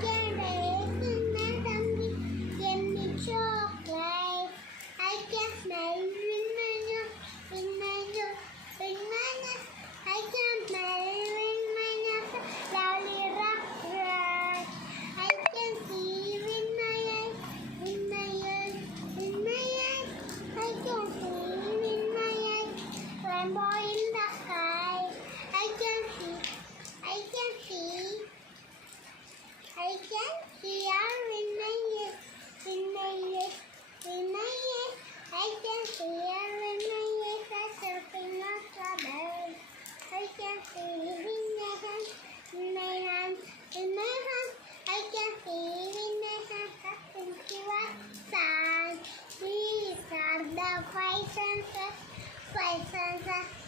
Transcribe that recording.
can taste in my tummy, yummy chocolate. I can smell in my nose, in my nose, in my nose. I can smell in my nose, lovely rock rock. I can see in my eyes, in my eyes, in my eyes. I can see in my eyes, rainbow in the sky. I can see, I can see, I can hear in my ears, in my ears, in my ears. I can hear in my ears, I surfing on strawberries. I can see in my hands, in my hands, in my hands. I can see in my hands, touching the sun. These are the five senses, five senses.